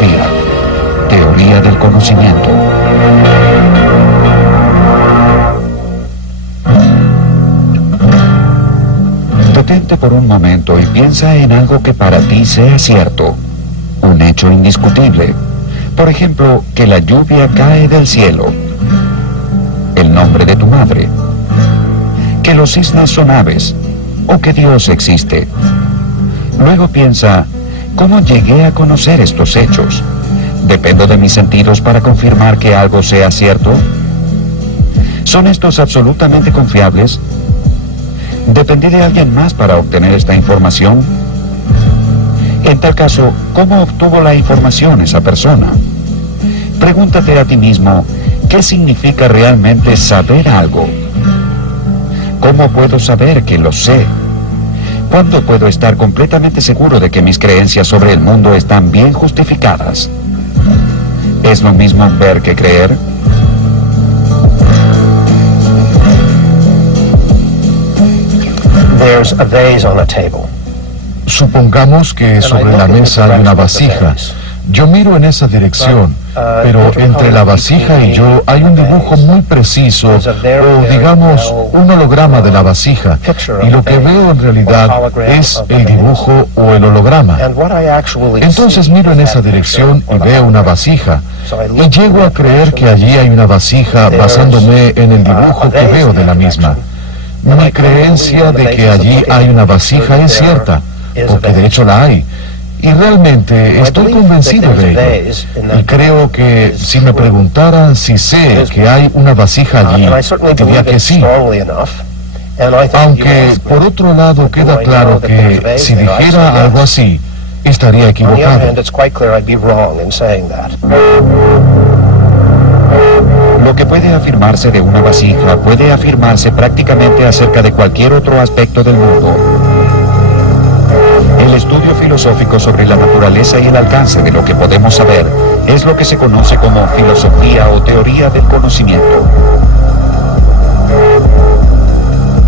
filosofía, teoría del conocimiento. Detente por un momento y piensa en algo que para ti sea cierto, un hecho indiscutible. Por ejemplo, que la lluvia cae del cielo, el nombre de tu madre, que los cisnes son aves, o que Dios existe. Luego piensa, ¿cómo llegué a conocer estos hechos? ¿Dependo de mis sentidos para confirmar que algo sea cierto? ¿Son estos absolutamente confiables? ¿Dependí de alguien más para obtener esta información? En tal caso, ¿cómo obtuvo la información esa persona? Pregúntate a ti mismo, ¿qué significa realmente saber algo? ¿Cómo puedo saber que lo sé? ¿Cuándo puedo estar completamente seguro de que mis creencias sobre el mundo están bien justificadas? ¿Es lo mismo ver que creer? There's a vase on a table. Supongamos que sobre la mesa hay una vasija. Yo miro en esa dirección, pero entre la vasija y yo hay un dibujo muy preciso, o digamos, un holograma de la vasija, y lo que veo en realidad es el dibujo o el holograma. Entonces miro en esa dirección y veo una vasija, y llego a creer que allí hay una vasija basándome en el dibujo que veo de la misma. Mi creencia de que allí hay una vasija es cierta, porque de hecho la hay. Y realmente estoy convencido de ello. Y creo que si me preguntaran si sé que hay una vasija allí, diría que sí. Aunque, por otro lado, queda claro que si dijera algo así, estaría equivocado. Lo que puede afirmarse de una vasija puede afirmarse prácticamente acerca de cualquier otro aspecto del mundo. El estudio filosófico sobre la naturaleza y el alcance de lo que podemos saber es lo que se conoce como filosofía o teoría del conocimiento.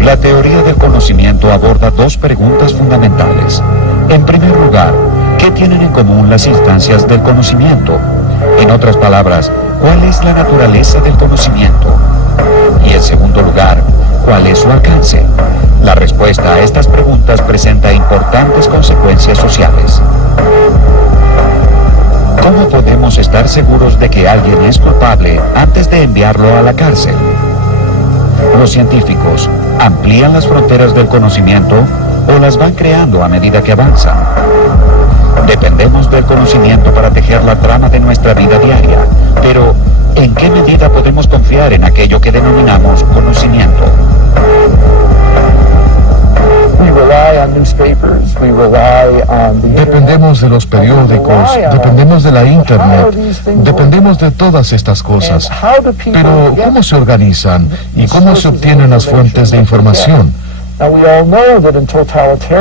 La teoría del conocimiento aborda dos preguntas fundamentales. En primer lugar, ¿qué tienen en común las instancias del conocimiento? En otras palabras, ¿cuál es la naturaleza del conocimiento? Y en segundo lugar, ¿cuál es su alcance? La respuesta a estas preguntas presenta importantes consecuencias sociales. ¿Cómo podemos estar seguros de que alguien es culpable antes de enviarlo a la cárcel? Los científicos amplían las fronteras del conocimiento o las van creando a medida que avanzan. Dependemos del conocimiento para tejer la trama de nuestra vida diaria, pero ¿en qué medida podemos confiar en aquello que denominamos conocimiento? Dependemos de los periódicos, dependemos de la internet, dependemos de todas estas cosas. Pero ¿cómo se organizan y cómo se obtienen las fuentes de información?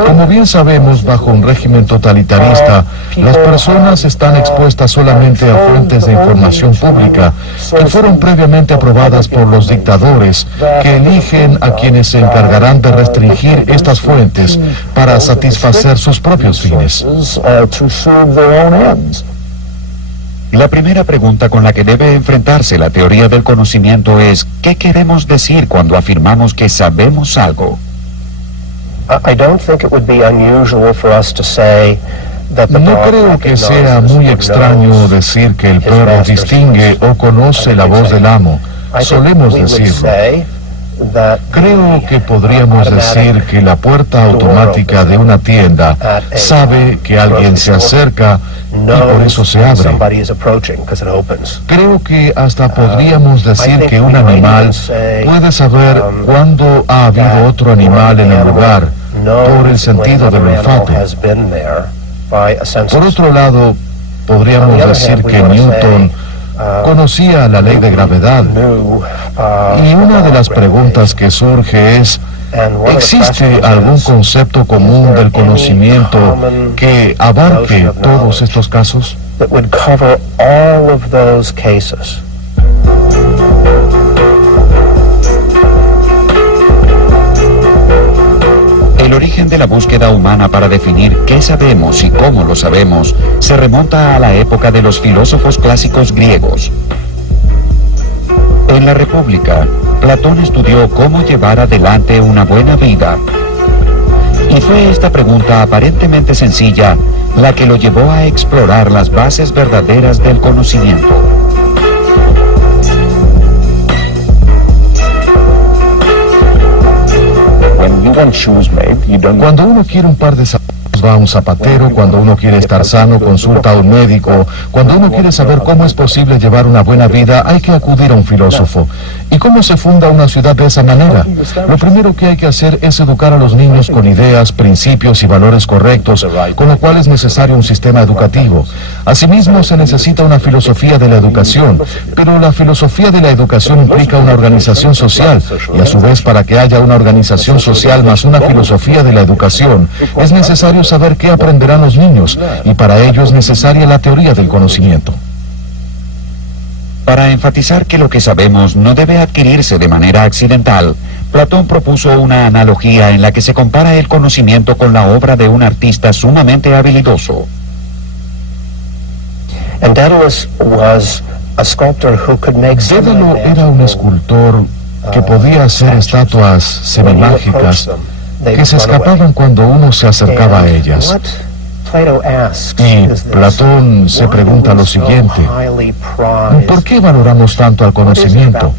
Como bien sabemos, bajo un régimen totalitarista, las personas están expuestas solamente a fuentes de información pública que fueron previamente aprobadas por los dictadores, que eligen a quienes se encargarán de restringir estas fuentes para satisfacer sus propios fines. La primera pregunta con la que debe enfrentarse la teoría del conocimiento es ¿qué queremos decir cuando afirmamos que sabemos algo? No creo que sea muy extraño decir que el perro distingue o conoce la voz del amo. Solemos decirlo. Creo que podríamos decir que la puerta automática de una tienda sabe que alguien se acerca y por eso se abre. Creo que hasta podríamos decir que un animal puede saber cuándo ha habido otro animal en el lugar por el sentido del olfato. Por otro lado, podríamos decir que Newton conocía la ley de gravedad. Y una de las preguntas que surge es, ¿existe algún concepto común del conocimiento que abarque todos estos casos? El El origen de la búsqueda humana para definir qué sabemos y cómo lo sabemos se remonta a la época de los filósofos clásicos griegos. En la República, Platón estudió cómo llevar adelante una buena vida. Y fue esta pregunta aparentemente sencilla la que lo llevó a explorar las bases verdaderas del conocimiento. Cuando uno quiere un par de zapatos, va a un zapatero. Cuando uno quiere estar sano, consulta a un médico. Cuando uno quiere saber cómo es posible llevar una buena vida, hay que acudir a un filósofo. ¿Y cómo se funda una ciudad de esa manera? Lo primero que hay que hacer es educar a los niños con ideas, principios y valores correctos, con lo cual es necesario un sistema educativo. Asimismo, se necesita una filosofía de la educación, pero la filosofía de la educación implica una organización social, y a su vez, para que haya una organización social más una filosofía de la educación, es necesario saber qué aprenderán los niños, y para ello es necesaria la teoría del conocimiento. Para enfatizar que lo que sabemos no debe adquirirse de manera accidental, Platón propuso una analogía en la que se compara el conocimiento con la obra de un artista sumamente habilidoso. Dédalo era un escultor que podía hacer estatuas semimágicas que se escapaban cuando uno se acercaba a ellas. Y Platón se pregunta lo siguiente: ¿por qué valoramos tanto al conocimiento?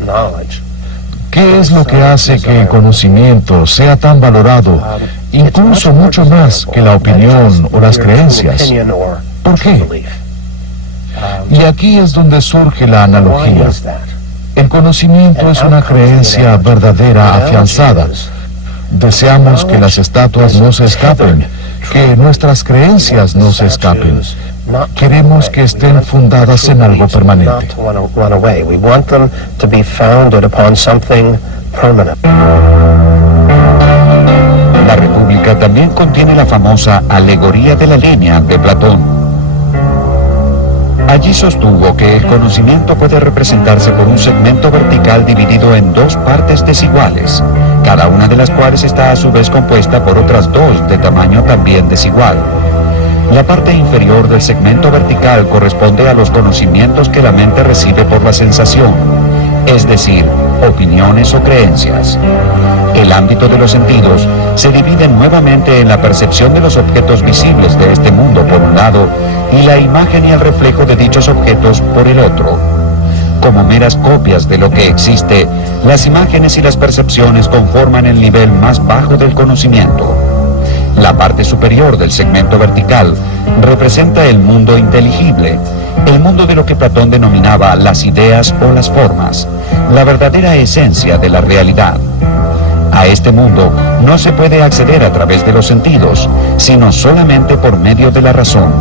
¿Qué es lo que hace que el conocimiento sea tan valorado, incluso mucho más que la opinión o las creencias? ¿Por qué? Y aquí es donde surge la analogía. El conocimiento es una creencia verdadera afianzada. Deseamos que las estatuas no se escapen, que nuestras creencias no se escapen. Queremos que estén fundadas en algo permanente. La República también contiene la famosa alegoría de la línea de Platón. Allí sostuvo que el conocimiento puede representarse por un segmento vertical dividido en dos partes desiguales, cada una de las cuales está a su vez compuesta por otras dos de tamaño también desigual. La parte inferior del segmento vertical corresponde a los conocimientos que la mente recibe por la sensación, es decir, opiniones o creencias. El ámbito de los sentidos se divide nuevamente en la percepción de los objetos visibles de este mundo por un lado y la imagen y el reflejo de dichos objetos por el otro. Como meras copias de lo que existe, las imágenes y las percepciones conforman el nivel más bajo del conocimiento. La parte superior del segmento vertical representa el mundo inteligible, el mundo de lo que Platón denominaba las ideas o las formas, la verdadera esencia de la realidad. A este mundo no se puede acceder a través de los sentidos, sino solamente por medio de la razón.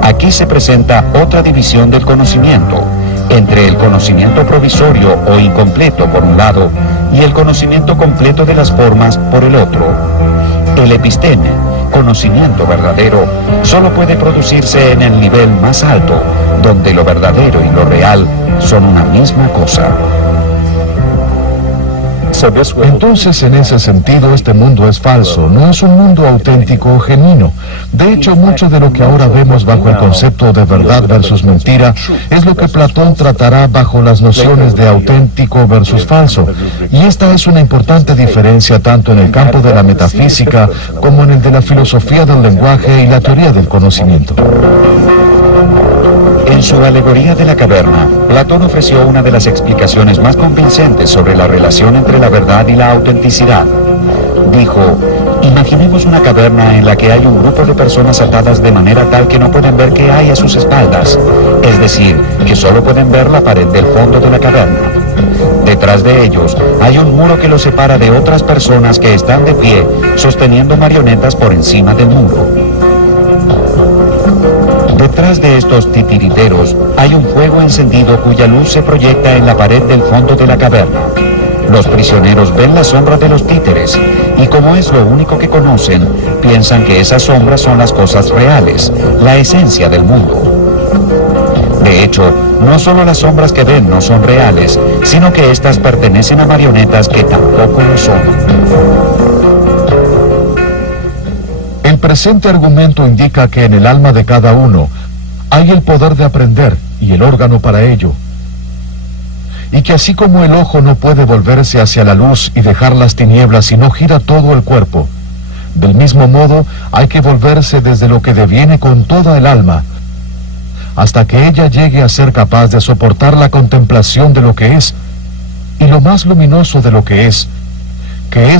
Aquí se presenta otra división del conocimiento, entre el conocimiento provisorio o incompleto por un lado y el conocimiento completo de las formas por el otro. El episteme, conocimiento verdadero, solo puede producirse en el nivel más alto, donde lo verdadero y lo real son una misma cosa. Entonces, en ese sentido, este mundo es falso, no es un mundo auténtico o genuino. De hecho, mucho de lo que ahora vemos bajo el concepto de verdad versus mentira es lo que Platón tratará bajo las nociones de auténtico versus falso. Y esta es una importante diferencia tanto en el campo de la metafísica como en el de la filosofía del lenguaje y la teoría del conocimiento. En su alegoría de la caverna, Platón ofreció una de las explicaciones más convincentes sobre la relación entre la verdad y la autenticidad. Dijo: imaginemos una caverna en la que hay un grupo de personas atadas de manera tal que no pueden ver qué hay a sus espaldas, es decir, que solo pueden ver la pared del fondo de la caverna. Detrás de ellos hay un muro que los separa de otras personas que están de pie, sosteniendo marionetas por encima del muro. Detrás de estos titiriteros hay un fuego encendido cuya luz se proyecta en la pared del fondo de la caverna. Los prisioneros ven la sombra de los títeres y como es lo único que conocen, piensan que esas sombras son las cosas reales, la esencia del mundo. De hecho, no solo las sombras que ven no son reales, sino que éstas pertenecen a marionetas que tampoco lo son. presente argumento indica que en el alma de cada uno hay el poder de aprender y el órgano para ello. Y que así como el ojo no puede volverse hacia la luz y dejar las tinieblas si no gira todo el cuerpo, del mismo modo hay que volverse desde lo que deviene con toda el alma, hasta que ella llegue a ser capaz de soportar la contemplación de lo que es, y lo más luminoso de lo que es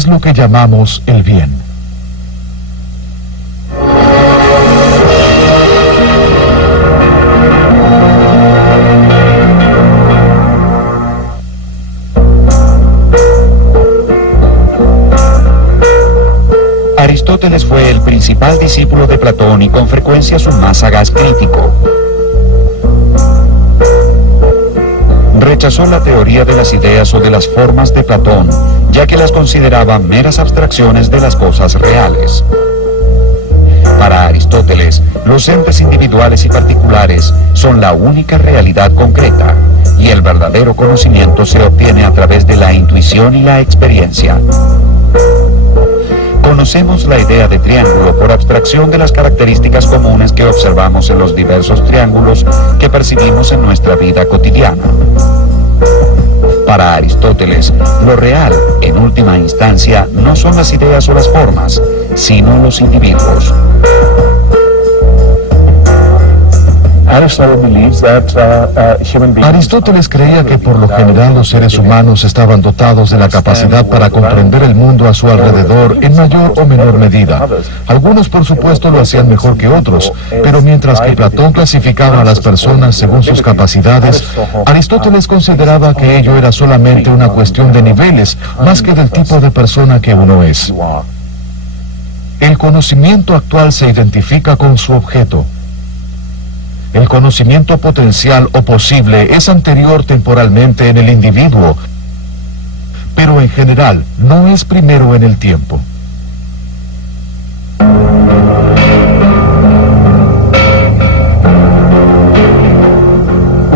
lo que llamamos el bien. Aristóteles fue el principal discípulo de Platón y con frecuencia su más sagaz crítico. Rechazó la teoría de las ideas o de las formas de Platón, ya que las consideraba meras abstracciones de las cosas reales. Para Aristóteles, los entes individuales y particulares son la única realidad concreta, y el verdadero conocimiento se obtiene a través de la intuición y la experiencia. Conocemos la idea de triángulo por abstracción de las características comunes que observamos en los diversos triángulos que percibimos en nuestra vida cotidiana. Para Aristóteles, lo real, en última instancia, no son las ideas o las formas, sino los individuos. Aristóteles creía que por lo general los seres humanos estaban dotados de la capacidad para comprender el mundo a su alrededor en mayor o menor medida. Algunos, por supuesto, lo hacían mejor que otros, pero mientras que Platón clasificaba a las personas según sus capacidades, Aristóteles consideraba que ello era solamente una cuestión de niveles, más que del tipo de persona que uno es. El conocimiento actual se identifica con su objeto. El conocimiento potencial o posible es anterior temporalmente en el individuo, pero en general no es primero en el tiempo.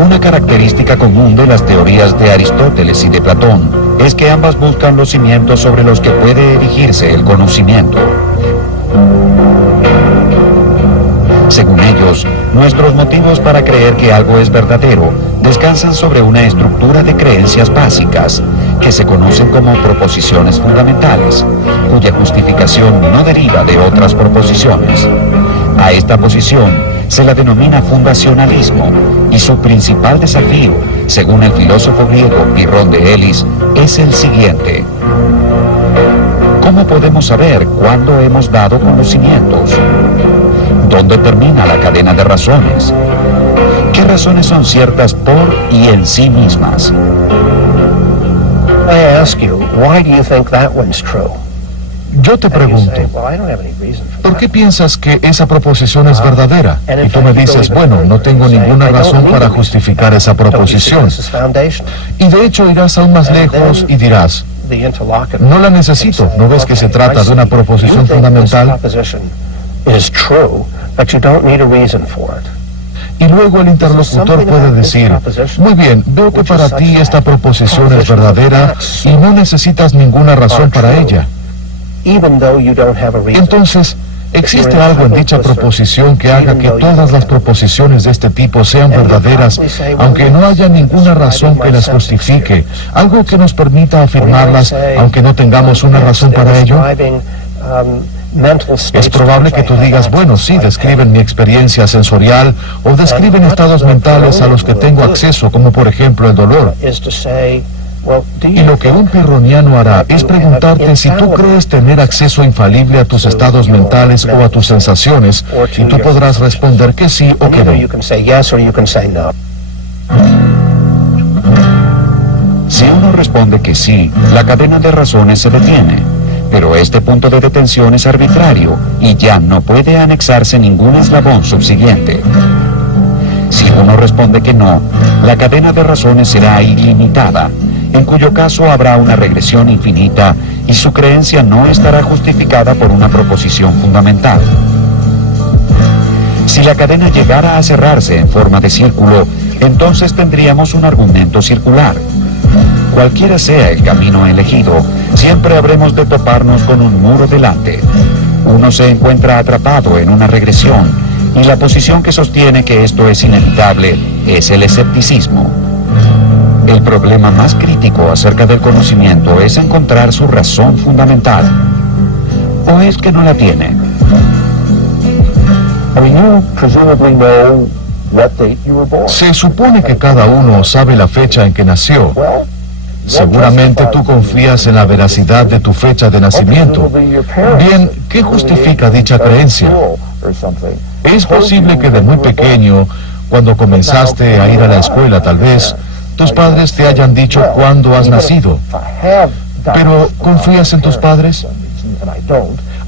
Una característica común de las teorías de Aristóteles y de Platón es que ambas buscan los cimientos sobre los que puede erigirse el conocimiento. Según ellos, nuestros motivos para creer que algo es verdadero descansan sobre una estructura de creencias básicas, que se conocen como proposiciones fundamentales, cuya justificación no deriva de otras proposiciones. A esta posición se la denomina fundacionalismo, y su principal desafío, según el filósofo griego Pirrón de Elis, es el siguiente: ¿cómo podemos saber cuándo hemos dado con los cimientos? ¿Dónde termina la cadena de razones? ¿Qué razones son ciertas por y en sí mismas? Yo te pregunto, ¿por qué piensas que esa proposición es verdadera? Y tú me dices, bueno, no tengo ninguna razón para justificar esa proposición. Y de hecho irás aún más lejos y dirás, no la necesito, ¿no ves que se trata de una proposición fundamental? Y luego el interlocutor puede decir, muy bien, veo que para ti esta proposición es verdadera y no necesitas ninguna razón para ella. Entonces, ¿existe algo en dicha proposición que haga que todas las proposiciones de este tipo sean verdaderas, aunque no haya ninguna razón que las justifique? ¿Algo que nos permita afirmarlas, aunque no tengamos una razón para ello? Es probable que tú digas, bueno, sí, describen mi experiencia sensorial o describen estados mentales a los que tengo acceso, como por ejemplo el dolor. Y lo que un pirroniano hará es preguntarte si tú crees tener acceso infalible a tus estados mentales o a tus sensaciones, y tú podrás responder que sí o que no. Si uno responde que sí, la cadena de razones se detiene. Pero este punto de detención es arbitrario y ya no puede anexarse ningún eslabón subsiguiente. Si uno responde que no, la cadena de razones será ilimitada, en cuyo caso habrá una regresión infinita y su creencia no estará justificada por una proposición fundamental. Si la cadena llegara a cerrarse en forma de círculo, entonces tendríamos un argumento circular. Cualquiera sea el camino elegido, siempre habremos de toparnos con un muro delante. uno se encuentra atrapado en una regresión, y la posición que sostiene que esto es inevitable es el escepticismo. El problema más crítico acerca del conocimiento es encontrar su razón fundamental. ¿O es que no la tiene? Se supone que cada uno sabe la fecha en que nació. Seguramente tú confías en la veracidad de tu fecha de nacimiento. Bien, ¿qué justifica dicha creencia? Es posible que de muy pequeño, cuando comenzaste a ir a la escuela tal vez, tus padres te hayan dicho cuándo has nacido. Pero, ¿confías en tus padres?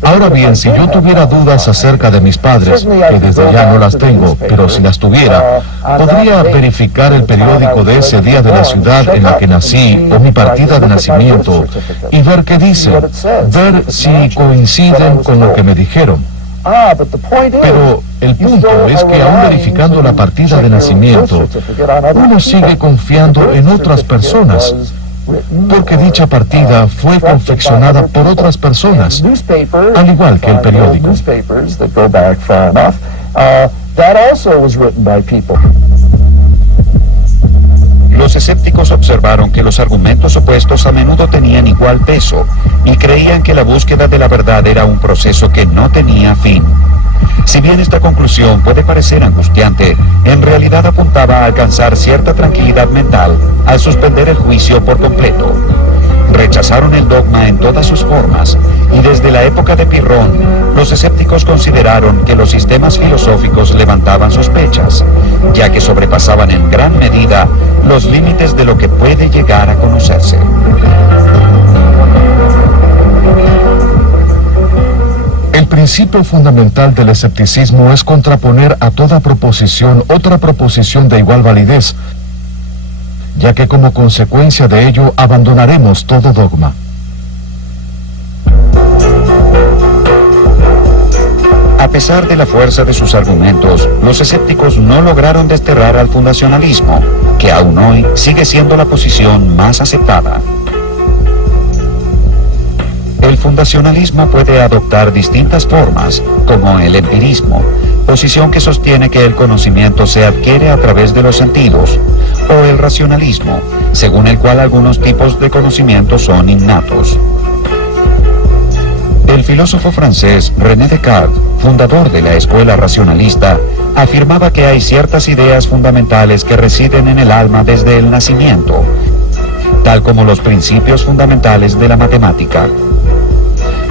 Ahora bien, si yo tuviera dudas acerca de mis padres, que desde ya no las tengo, pero si las tuviera, podría verificar el periódico de ese día de la ciudad en la que nací o mi partida de nacimiento y ver qué dice, ver si coinciden con lo que me dijeron. Pero el punto es que aún verificando la partida de nacimiento, uno sigue confiando en otras personas, porque dicha partida fue confeccionada por otras personas, al igual que el periódico. Los escépticos observaron que los argumentos opuestos a menudo tenían igual peso y creían que la búsqueda de la verdad era un proceso que no tenía fin. Si bien esta conclusión puede parecer angustiante, en realidad apuntaba a alcanzar cierta tranquilidad mental al suspender el juicio por completo. Rechazaron el dogma en todas sus formas, y desde la época de Pirrón, los escépticos consideraron que los sistemas filosóficos levantaban sospechas, ya que sobrepasaban en gran medida los límites de lo que puede llegar a conocerse. El principio fundamental del escepticismo es contraponer a toda proposición otra proposición de igual validez, ya que como consecuencia de ello abandonaremos todo dogma. A pesar de la fuerza de sus argumentos, los escépticos no lograron desterrar al fundacionalismo, que aún hoy sigue siendo la posición más aceptada. El fundacionalismo puede adoptar distintas formas, como el empirismo, posición que sostiene que el conocimiento se adquiere a través de los sentidos, o el racionalismo, según el cual algunos tipos de conocimiento son innatos. El filósofo francés René Descartes, fundador de la escuela racionalista, afirmaba que hay ciertas ideas fundamentales que residen en el alma desde el nacimiento, tal como los principios fundamentales de la matemática.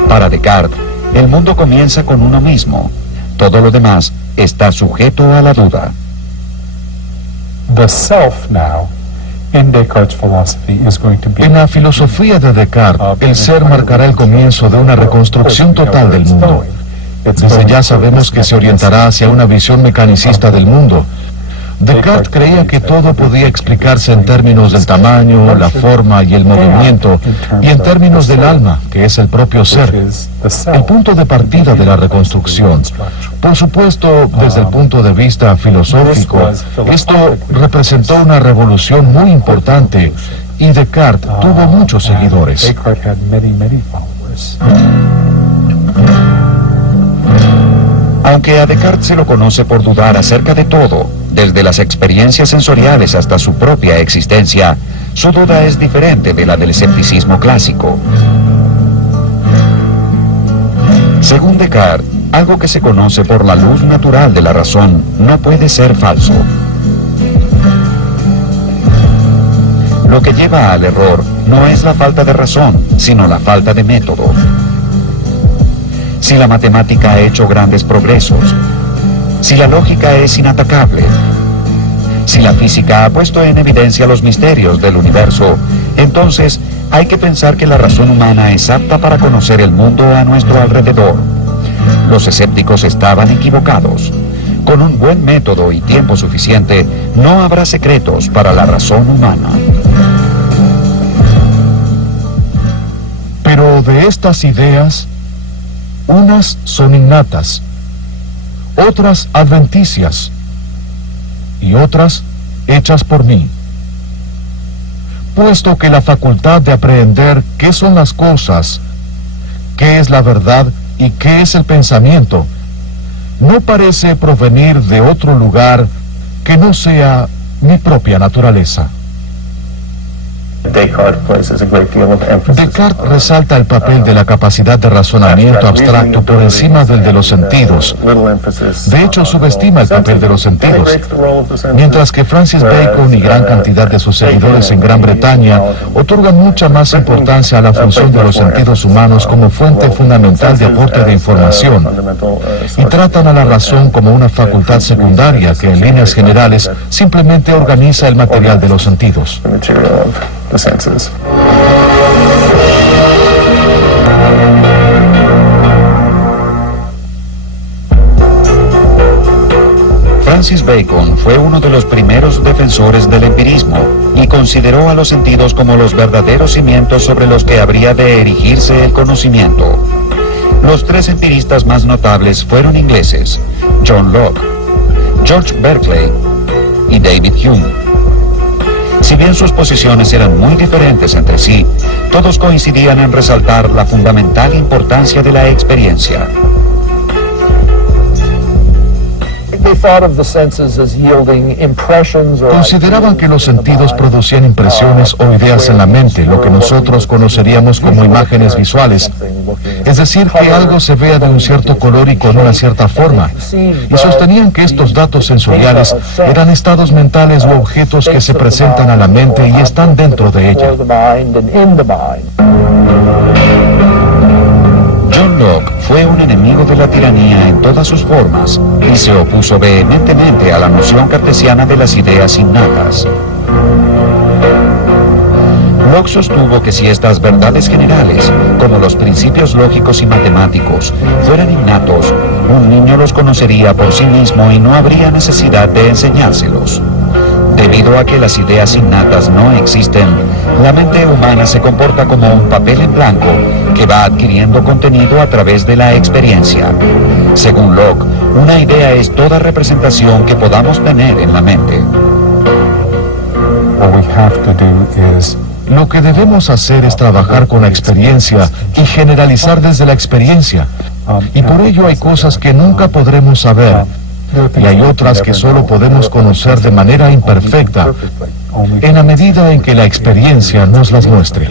Para Descartes, el mundo comienza con uno mismo. Todo lo demás está sujeto a la duda. The self now in Descartes' philosophy is going to be... En la filosofía de Descartes, el ser marcará el comienzo de una reconstrucción total del mundo. Desde ya sabemos que se orientará hacia una visión mecanicista del mundo. Descartes creía que todo podía explicarse en términos del tamaño, la forma y el movimiento, y en términos del alma, que es el propio ser, el punto de partida de la reconstrucción. Por supuesto, desde el punto de vista filosófico, esto representó una revolución muy importante, y Descartes tuvo muchos seguidores. Aunque a Descartes se lo conoce por dudar acerca de todo, desde las experiencias sensoriales hasta su propia existencia, su duda es diferente de la del escepticismo clásico. Según Descartes, algo que se conoce por la luz natural de la razón no puede ser falso. Lo que lleva al error no es la falta de razón, sino la falta de método. Si la matemática ha hecho grandes progresos, si la lógica es inatacable, si la física ha puesto en evidencia los misterios del universo, entonces hay que pensar que la razón humana es apta para conocer el mundo a nuestro alrededor. Los escépticos estaban equivocados. Con un buen método y tiempo suficiente, no habrá secretos para la razón humana. Pero de estas ideas, unas son innatas, otras adventicias y otras hechas por mí. Puesto que la facultad de aprehender qué son las cosas, qué es la verdad ¿Y qué es el pensamiento? No parece provenir de otro lugar que no sea mi propia naturaleza. Descartes resalta el papel de la capacidad de razonamiento abstracto por encima del de los sentidos. De hecho, subestima el papel de los sentidos, mientras que Francis Bacon y gran cantidad de sus seguidores en Gran Bretaña otorgan mucha más importancia a la función de los sentidos humanos como fuente fundamental de aporte de información, y tratan a la razón como una facultad secundaria que en líneas generales simplemente organiza el material de los sentidos. The senses. Francis Bacon fue uno de los primeros defensores del empirismo y consideró a los sentidos como los verdaderos cimientos sobre los que habría de erigirse el conocimiento. Los tres empiristas más notables fueron ingleses: John Locke, George Berkeley y David Hume. Si bien sus posiciones eran muy diferentes entre sí, todos coincidían en resaltar la fundamental importancia de la experiencia. Consideraban que los sentidos producían impresiones o ideas en la mente, lo que nosotros conoceríamos como imágenes visuales. Es decir, que algo se vea de un cierto color y con una cierta forma. Y sostenían que estos datos sensoriales eran estados mentales u objetos que se presentan a la mente y están dentro de ella. John Locke fue un enemigo de la tiranía en todas sus formas y se opuso vehementemente a la noción cartesiana de las ideas innatas. Locke sostuvo que si estas verdades generales, como los principios lógicos y matemáticos, fueran innatos, un niño los conocería por sí mismo y no habría necesidad de enseñárselos. Debido a que las ideas innatas no existen, la mente humana se comporta como un papel en blanco que va adquiriendo contenido a través de la experiencia. Según Locke, una idea es toda representación que podamos tener en la mente. What we have to do is Lo que debemos hacer es trabajar con la experiencia y generalizar desde la experiencia. Y por ello hay cosas que nunca podremos saber, y hay otras que solo podemos conocer de manera imperfecta, en la medida en que la experiencia nos las muestre.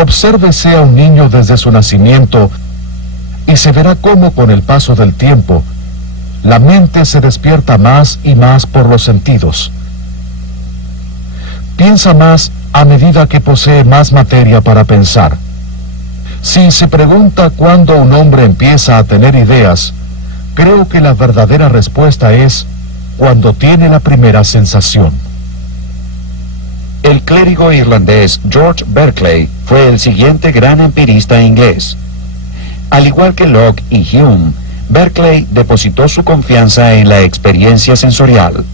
Obsérvese a un niño desde su nacimiento y se verá cómo con el paso del tiempo, la mente se despierta más y más por los sentidos. Piensa más a medida que posee más materia para pensar. Si se pregunta cuándo un hombre empieza a tener ideas, creo que la verdadera respuesta es cuando tiene la primera sensación. El clérigo irlandés George Berkeley fue el siguiente gran empirista inglés. Al igual que Locke y Hume, Berkeley depositó su confianza en la experiencia sensorial.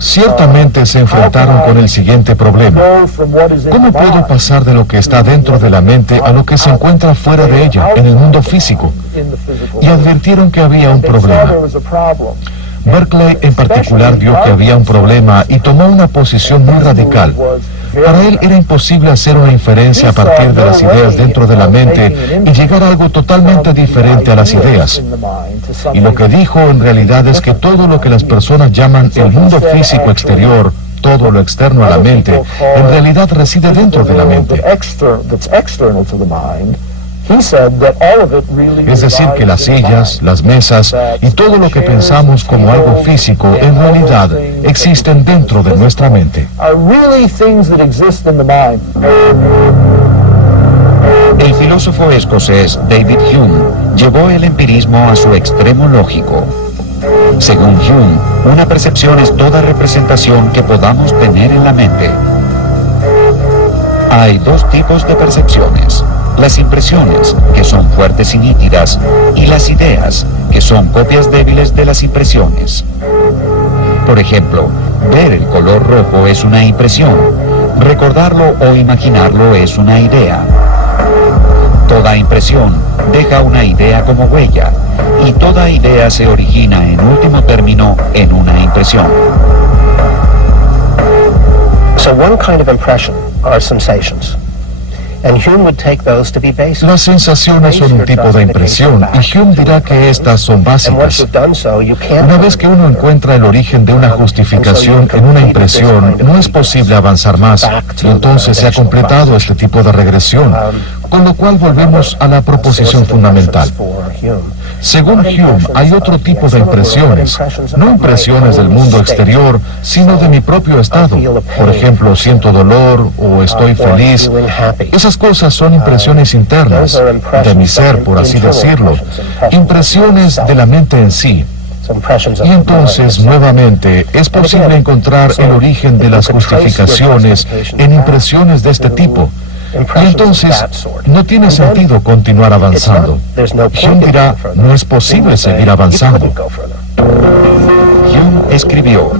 Ciertamente se enfrentaron con el siguiente problema. ¿Cómo puedo pasar de lo que está dentro de la mente a lo que se encuentra fuera de ella, en el mundo físico? Y advirtieron que había un problema. Berkeley en particular vio que había un problema y tomó una posición muy radical. Para él era imposible hacer una inferencia a partir de las ideas dentro de la mente y llegar a algo totalmente diferente a las ideas. Y lo que dijo en realidad es que todo lo que las personas llaman el mundo físico exterior, todo lo externo a la mente, en realidad reside dentro de la mente. Es decir, que las sillas, las mesas y todo lo que pensamos como algo físico en realidad existen dentro de nuestra mente. El filósofo escocés David Hume llevó el empirismo a su extremo lógico. Según Hume, una percepción es toda representación que podamos tener en la mente. Hay dos tipos de percepciones: las impresiones, que son fuertes y nítidas, y las ideas, que son copias débiles de las impresiones. Por ejemplo, ver el color rojo es una impresión, recordarlo o imaginarlo es una idea. Toda impresión deja una idea como huella, y toda idea se origina en último término en una impresión. So one kind of impression are sensations. And Hume would take those to be basic. Las sensaciones son un tipo de impresión y Hume dirá que estas son And once básicas. you've done so, you can't. Una vez que uno encuentra el origen de una justificación en una impresión, no es posible avanzar más, y entonces se ha completado este tipo de regresión, con lo cual volvemos a la proposición fundamental. Según Hume, hay otro tipo de impresiones, no impresiones del mundo exterior, sino de mi propio estado. Por ejemplo, siento dolor o estoy feliz. Esas cosas son impresiones internas, de mi ser, por así decirlo, impresiones de la mente en sí. Y entonces, nuevamente, es posible encontrar el origen de las justificaciones en impresiones de este tipo. Y entonces, no tiene sentido continuar avanzando. Hume dirá, no es posible seguir avanzando. Hume escribió,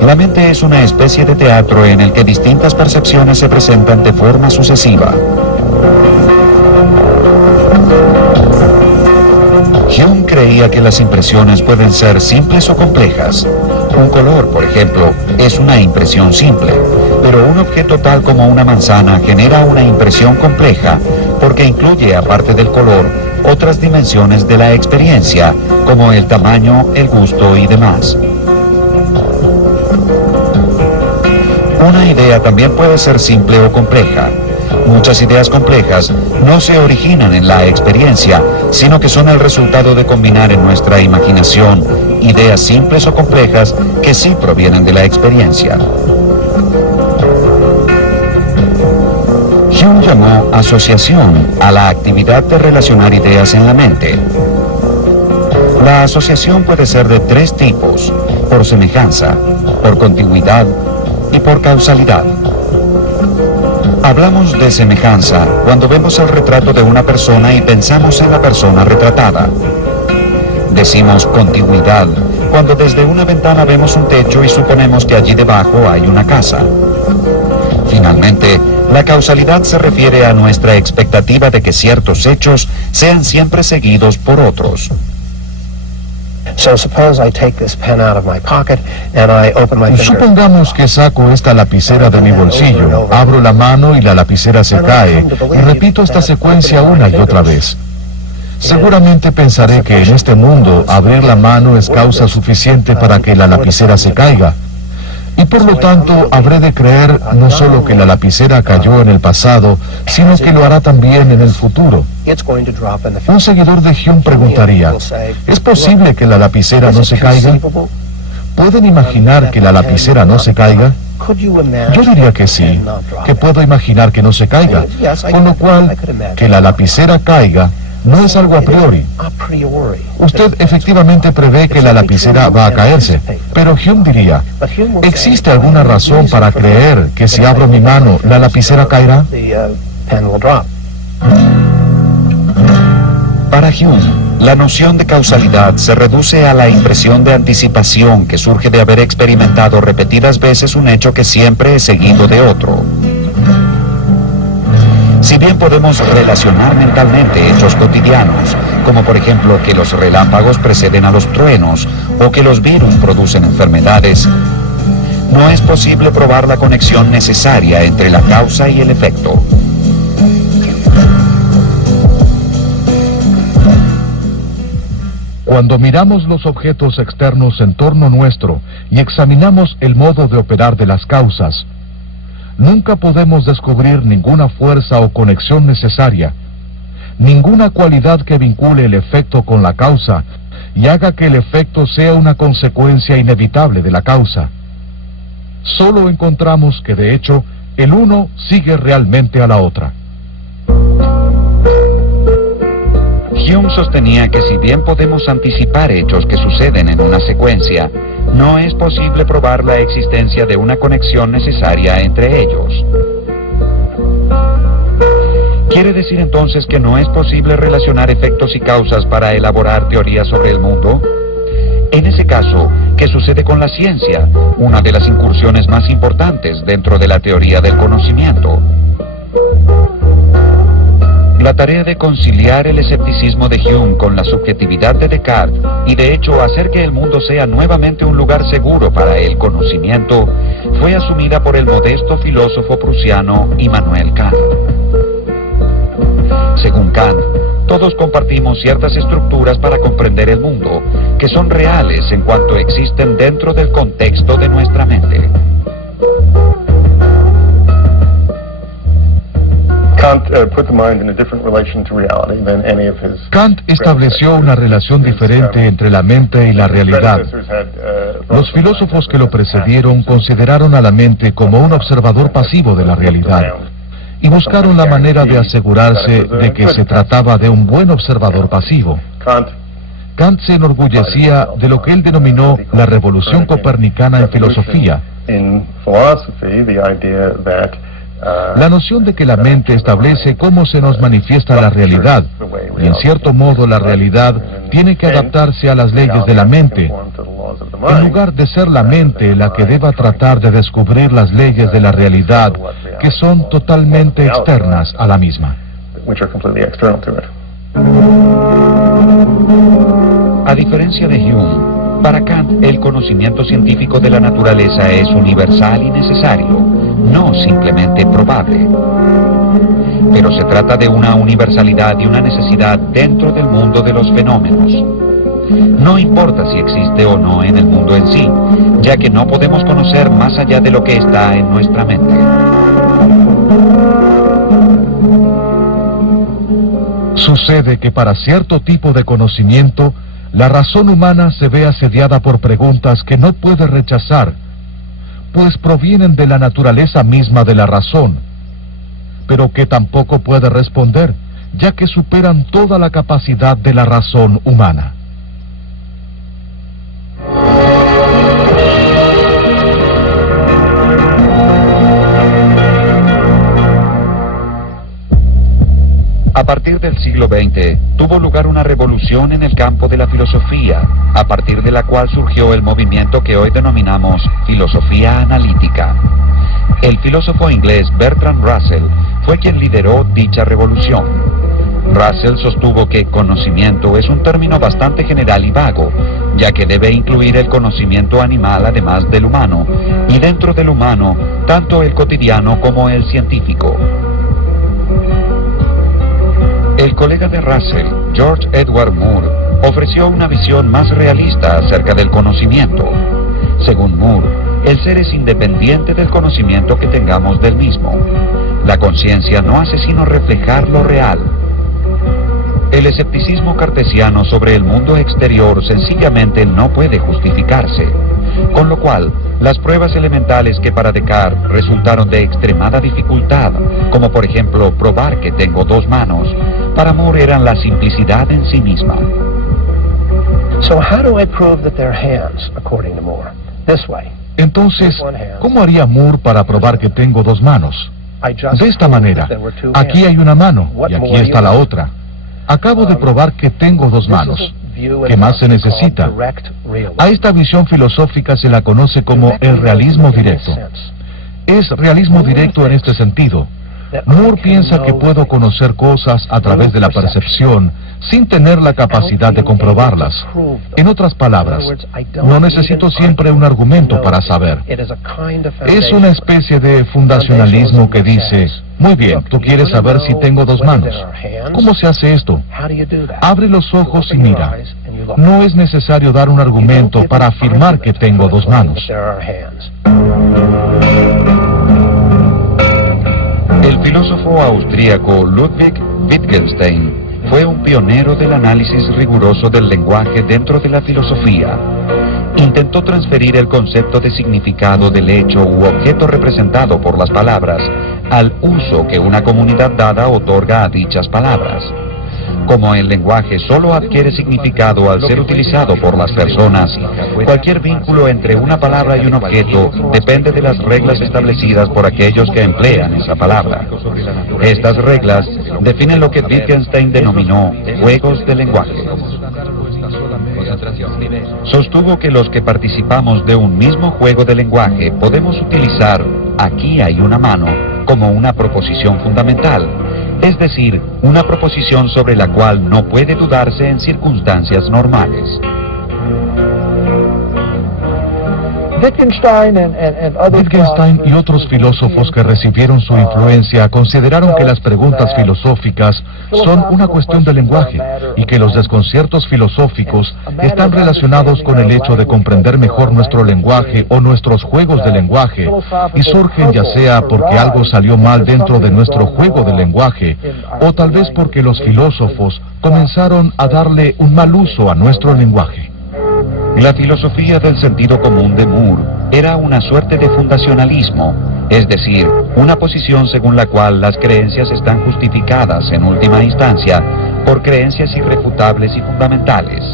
la mente es una especie de teatro en el que distintas percepciones se presentan de forma sucesiva. Hume creía que las impresiones pueden ser simples o complejas. Un color, por ejemplo, es una impresión simple, pero un objeto tal como una manzana genera una impresión compleja porque incluye, aparte del color, otras dimensiones de la experiencia, como el tamaño, el gusto y demás. Una idea también puede ser simple o compleja. Muchas ideas complejas no se originan en la experiencia, sino que son el resultado de combinar en nuestra imaginación ideas simples o complejas que sí provienen de la experiencia. Hume llamó asociación a la actividad de relacionar ideas en la mente. La asociación puede ser de tres tipos: por semejanza, por contigüidad y por causalidad. Hablamos de semejanza cuando vemos el retrato de una persona y pensamos en la persona retratada. Decimos contigüidad cuando desde una ventana vemos un techo y suponemos que allí debajo hay una casa. Finalmente, la causalidad se refiere a nuestra expectativa de que ciertos hechos sean siempre seguidos por otros. Supongamos que saco esta lapicera de mi bolsillo, abro la mano y la lapicera se cae, y repito esta secuencia una y otra vez. Seguramente pensaré que en este mundo abrir la mano es causa suficiente para que la lapicera se caiga. Y por lo tanto habré de creer no solo que la lapicera cayó en el pasado, sino que lo hará también en el futuro. Un seguidor de Hume preguntaría, ¿es posible que la lapicera no se caiga? ¿Pueden imaginar que la lapicera no se caiga? Yo diría que sí, que puedo imaginar que no se caiga, con lo cual, que la lapicera caiga no es algo a priori. Usted efectivamente prevé que la lapicera va a caerse, pero Hume diría, ¿existe alguna razón para creer que si abro mi mano, la lapicera caerá? Para Hume, la noción de causalidad se reduce a la impresión de anticipación que surge de haber experimentado repetidas veces un hecho que siempre es seguido de otro. Si bien podemos relacionar mentalmente hechos cotidianos, como por ejemplo que los relámpagos preceden a los truenos o que los virus producen enfermedades, no es posible probar la conexión necesaria entre la causa y el efecto. Cuando miramos los objetos externos en torno nuestro y examinamos el modo de operar de las causas, nunca podemos descubrir ninguna fuerza o conexión necesaria, ninguna cualidad que vincule el efecto con la causa y haga que el efecto sea una consecuencia inevitable de la causa. Solo encontramos que, de hecho, el uno sigue realmente a la otra. Hume sostenía que si bien podemos anticipar hechos que suceden en una secuencia, no es posible probar la existencia de una conexión necesaria entre ellos. ¿Quiere decir entonces que no es posible relacionar efectos y causas para elaborar teorías sobre el mundo? En ese caso, ¿qué sucede con la ciencia, una de las incursiones más importantes dentro de la teoría del conocimiento? La tarea de conciliar el escepticismo de Hume con la subjetividad de Descartes y de hecho hacer que el mundo sea nuevamente un lugar seguro para el conocimiento fue asumida por el modesto filósofo prusiano Immanuel Kant. Según Kant, todos compartimos ciertas estructuras para comprender el mundo, que son reales en cuanto existen dentro del contexto de nuestra mente. Kant estableció una relación diferente entre la mente y la realidad. Los filósofos que lo precedieron consideraron a la mente como un observador pasivo de la realidad y buscaron la manera de asegurarse de que se trataba de un buen observador pasivo. Kant se enorgullecía de lo que él denominó la revolución copernicana en filosofía. La noción de que la mente establece cómo se nos manifiesta la realidad, y en cierto modo la realidad tiene que adaptarse a las leyes de la mente, en lugar de ser la mente la que deba tratar de descubrir las leyes de la realidad que son totalmente externas a la misma. A diferencia de Hume, para Kant el conocimiento científico de la naturaleza es universal y necesario, no simplemente probable. Pero se trata de una universalidad y una necesidad dentro del mundo de los fenómenos. No importa si existe o no en el mundo en sí, ya que no podemos conocer más allá de lo que está en nuestra mente. Sucede que para cierto tipo de conocimiento, la razón humana se ve asediada por preguntas que no puede rechazar, pues provienen de la naturaleza misma de la razón, pero que tampoco puede responder, ya que superan toda la capacidad de la razón humana. A partir del siglo XX, tuvo lugar una revolución en el campo de la filosofía, a partir de la cual surgió el movimiento que hoy denominamos filosofía analítica. El filósofo inglés Bertrand Russell fue quien lideró dicha revolución. Russell sostuvo que conocimiento es un término bastante general y vago, ya que debe incluir el conocimiento animal además del humano, y dentro del humano, tanto el cotidiano como el científico. El colega de Russell, George Edward Moore, ofreció una visión más realista acerca del conocimiento. Según Moore, el ser es independiente del conocimiento que tengamos del mismo. La conciencia no hace sino reflejar lo real. El escepticismo cartesiano sobre el mundo exterior sencillamente no puede justificarse, con lo cual las pruebas elementales que para Descartes resultaron de extremada dificultad, como por ejemplo probar que tengo dos manos, para Moore eran la simplicidad en sí misma. Entonces, ¿cómo haría Moore para probar que tengo dos manos? De esta manera, aquí hay una mano y aquí está la otra. Acabo de probar que tengo dos manos. ¿Qué más se necesita? A esta visión filosófica se la conoce como el realismo directo. Es realismo directo en este sentido. Moore piensa que puedo conocer cosas a través de la percepción sin tener la capacidad de comprobarlas. En otras palabras, no necesito siempre un argumento para saber. Es una especie de fundacionalismo que dice, muy bien, tú quieres saber si tengo dos manos. ¿Cómo se hace esto? Abre los ojos y mira. No es necesario dar un argumento para afirmar que tengo dos manos. El filósofo austríaco Ludwig Wittgenstein fue un pionero del análisis riguroso del lenguaje dentro de la filosofía. Intentó transferir el concepto de significado del hecho u objeto representado por las palabras al uso que una comunidad dada otorga a dichas palabras. Como el lenguaje solo adquiere significado al ser utilizado por las personas, cualquier vínculo entre una palabra y un objeto depende de las reglas establecidas por aquellos que emplean esa palabra. Estas reglas definen lo que Wittgenstein denominó juegos de lenguaje. Sostuvo que los que participamos de un mismo juego de lenguaje podemos utilizar "aquí hay una mano" como una proposición fundamental, es decir, una proposición sobre la cual no puede dudarse en circunstancias normales. Wittgenstein y otros filósofos que recibieron su influencia consideraron que las preguntas filosóficas son una cuestión de lenguaje y que los desconciertos filosóficos están relacionados con el hecho de comprender mejor nuestro lenguaje o nuestros juegos de lenguaje y surgen ya sea porque algo salió mal dentro de nuestro juego de lenguaje o tal vez porque los filósofos comenzaron a darle un mal uso a nuestro lenguaje. La filosofía del sentido común de Moore era una suerte de fundacionalismo, es decir, una posición según la cual las creencias están justificadas en última instancia por creencias irrefutables y fundamentales.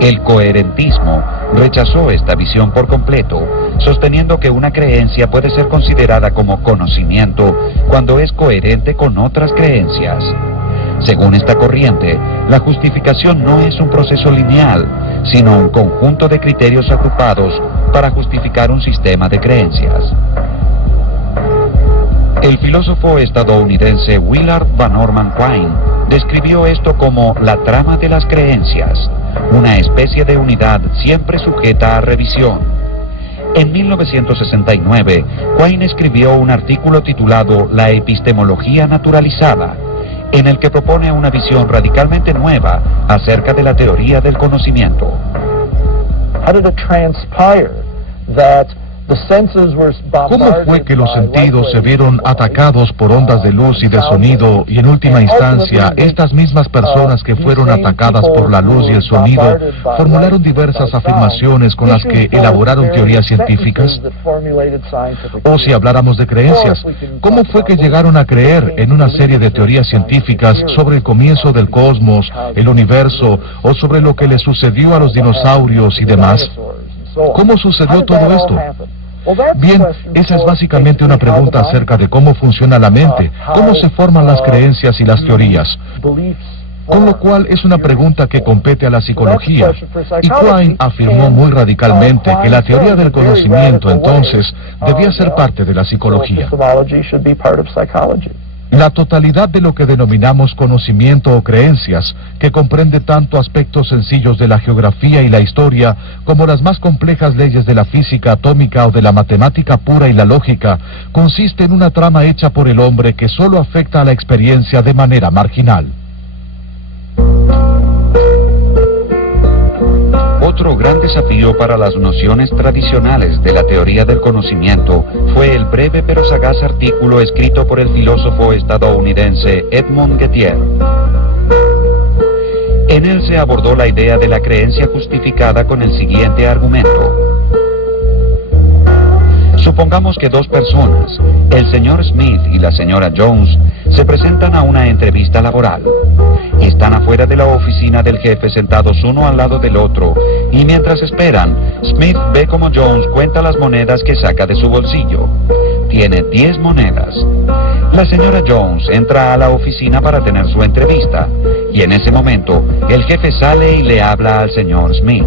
El coherentismo rechazó esta visión por completo, sosteniendo que una creencia puede ser considerada como conocimiento cuando es coherente con otras creencias. Según esta corriente, la justificación no es un proceso lineal, sino un conjunto de criterios agrupados para justificar un sistema de creencias. El filósofo estadounidense Willard Van Orman Quine describió esto como la trama de las creencias, una especie de unidad siempre sujeta a revisión. En 1969, Quine escribió un artículo titulado La epistemología naturalizada, en el que propone una visión radicalmente nueva acerca de la teoría del conocimiento. ¿Cómo fue que los sentidos se vieron atacados por ondas de luz y de sonido y en última instancia estas mismas personas que fueron atacadas por la luz y el sonido formularon diversas afirmaciones con las que elaboraron teorías científicas? O si habláramos de creencias, ¿cómo fue que llegaron a creer en una serie de teorías científicas sobre el comienzo del cosmos, el universo o sobre lo que le sucedió a los dinosaurios y demás? ¿Cómo sucedió todo esto? Bien, esa es básicamente una pregunta acerca de cómo funciona la mente, cómo se forman las creencias y las teorías, con lo cual es una pregunta que compete a la psicología. Y Quine afirmó muy radicalmente que la teoría del conocimiento entonces debía ser parte de la psicología. La totalidad de lo que denominamos conocimiento o creencias, que comprende tanto aspectos sencillos de la geografía y la historia, como las más complejas leyes de la física atómica o de la matemática pura y la lógica, consiste en una trama hecha por el hombre que solo afecta a la experiencia de manera marginal. Otro gran desafío para las nociones tradicionales de la teoría del conocimiento fue el breve pero sagaz artículo escrito por el filósofo estadounidense Edmund Gettier. En él se abordó la idea de la creencia justificada con el siguiente argumento. Supongamos que dos personas, el señor Smith y la señora Jones, se presentan a una entrevista laboral. Están afuera de la oficina del jefe sentados uno al lado del otro, y mientras esperan, Smith ve como Jones cuenta las monedas que saca de su bolsillo. Tiene 10 monedas. La señora Jones entra a la oficina para tener su entrevista, y en ese momento, el jefe sale y le habla al señor Smith.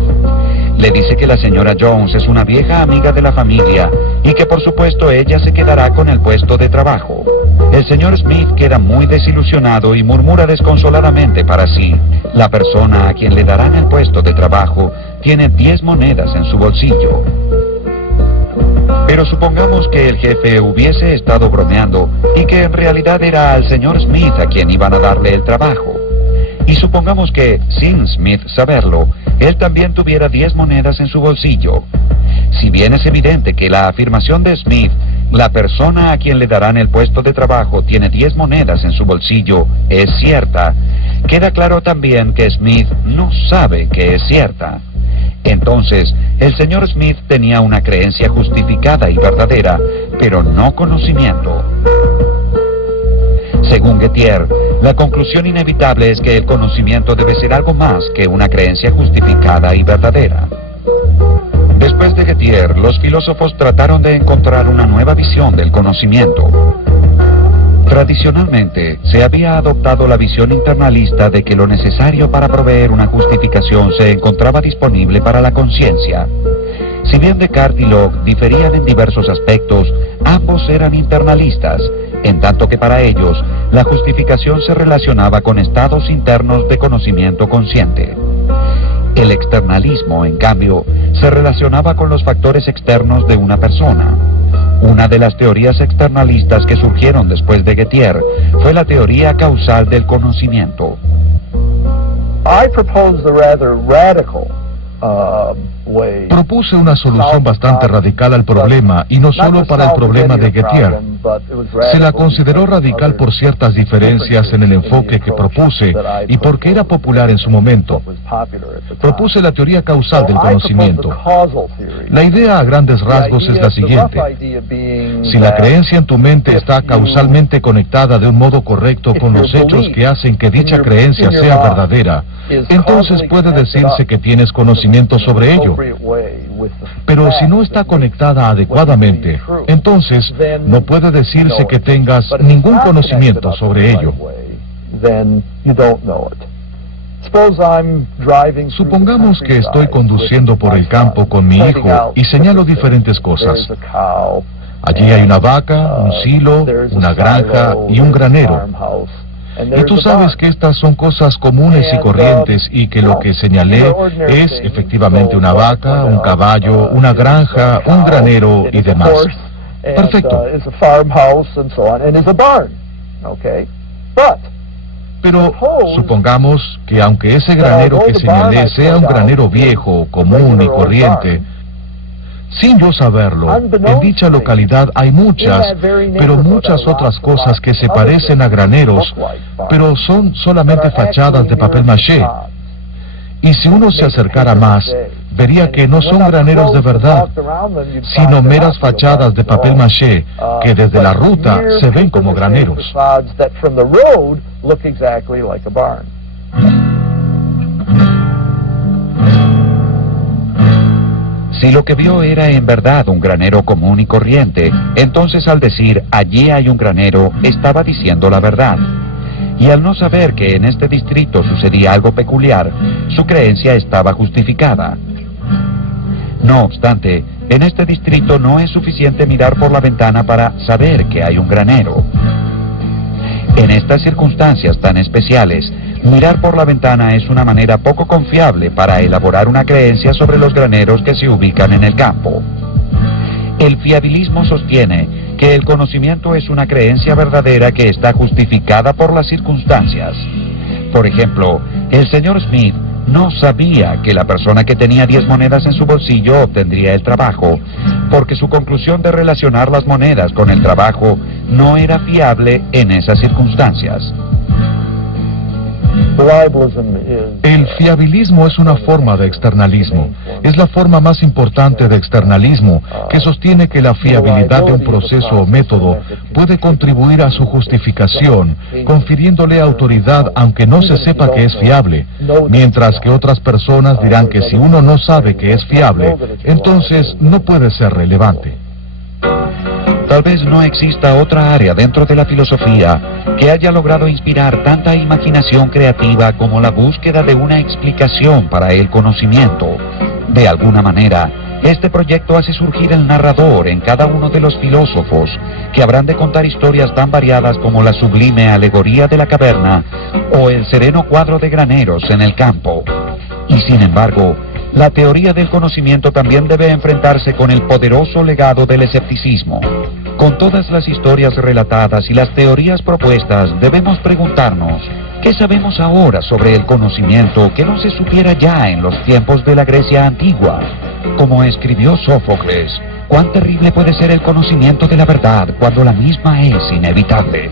Le dice que la señora Jones es una vieja amiga de la familia y que por supuesto ella se quedará con el puesto de trabajo. El señor Smith queda muy desilusionado y murmura desconsoladamente para sí. La persona a quien le darán el puesto de trabajo tiene 10 monedas en su bolsillo. Pero supongamos que el jefe hubiese estado bromeando y que en realidad era al señor Smith a quien iban a darle el trabajo. Y supongamos que, sin Smith saberlo, él también tuviera 10 monedas en su bolsillo. Si bien es evidente que la afirmación de Smith, la persona a quien le darán el puesto de trabajo tiene 10 monedas en su bolsillo, es cierta, queda claro también que Smith no sabe que es cierta. Entonces, el señor Smith tenía una creencia justificada y verdadera, pero no conocimiento. Según Gettier, la conclusión inevitable es que el conocimiento debe ser algo más que una creencia justificada y verdadera. Después de Gettier, los filósofos trataron de encontrar una nueva visión del conocimiento. Tradicionalmente, se había adoptado la visión internalista de que lo necesario para proveer una justificación se encontraba disponible para la conciencia. Si bien Descartes y Locke diferían en diversos aspectos, ambos eran internalistas, en tanto que para ellos la justificación se relacionaba con estados internos de conocimiento consciente. El externalismo, en cambio, se relacionaba con los factores externos de una persona. Una de las teorías externalistas que surgieron después de Gettier fue la teoría causal del conocimiento. I propose the rather radical way. Propuse una solución bastante radical al problema, y no solo para el problema de Gettier. Se la consideró radical por ciertas diferencias en el enfoque que propuse y porque era popular en su momento. Propuse la teoría causal del conocimiento. La idea a grandes rasgos es la siguiente. Si la creencia en tu mente está causalmente conectada de un modo correcto con los hechos que hacen que dicha creencia sea verdadera, entonces puede decirse que tienes conocimiento sobre ello. Pero si no está conectada adecuadamente, entonces no puede decirse que tengas ningún conocimiento sobre ello. Supongamos que estoy conduciendo por el campo con mi hijo y señalo diferentes cosas. Allí hay una vaca, un silo, una granja y un granero. Y tú sabes que estas son cosas comunes y corrientes y que lo que señalé es efectivamente una vaca, un caballo, una granja, un granero y demás. Perfecto. Pero supongamos que aunque ese granero que señalé sea un granero viejo, común y corriente, sin yo saberlo, en dicha localidad hay muchas, pero muchas otras cosas que se parecen a graneros, pero son solamente fachadas de papel maché. Y si uno se acercara más, vería que no son graneros de verdad, sino meras fachadas de papel maché, que desde la ruta se ven como graneros. Si lo que vio era en verdad un granero común y corriente, entonces al decir allí hay un granero, estaba diciendo la verdad. Y al no saber que en este distrito sucedía algo peculiar, su creencia estaba justificada. No obstante, en este distrito no es suficiente mirar por la ventana para saber que hay un granero. En estas circunstancias tan especiales, mirar por la ventana es una manera poco confiable para elaborar una creencia sobre los graneros que se ubican en el campo. El fiabilismo sostiene que el conocimiento es una creencia verdadera que está justificada por las circunstancias. Por ejemplo, el señor Smith no sabía que la persona que tenía 10 monedas en su bolsillo obtendría el trabajo, porque su conclusión de relacionar las monedas con el trabajo no era fiable en esas circunstancias. El fiabilismo es una forma de externalismo. Es la forma más importante de externalismo, que sostiene que la fiabilidad de un proceso o método puede contribuir a su justificación, confiriéndole autoridad aunque no se sepa que es fiable, mientras que otras personas dirán que si uno no sabe que es fiable, entonces no puede ser relevante. Tal vez no exista otra área dentro de la filosofía que haya logrado inspirar tanta imaginación creativa como la búsqueda de una explicación para el conocimiento. De alguna manera, este proyecto hace surgir el narrador en cada uno de los filósofos, que habrán de contar historias tan variadas como la sublime alegoría de la caverna o el sereno cuadro de graneros en el campo. Y sin embargo, la teoría del conocimiento también debe enfrentarse con el poderoso legado del escepticismo. Con todas las historias relatadas y las teorías propuestas, debemos preguntarnos, ¿qué sabemos ahora sobre el conocimiento que no se supiera ya en los tiempos de la Grecia antigua? Como escribió Sófocles, ¿cuán terrible puede ser el conocimiento de la verdad cuando la misma es inevitable?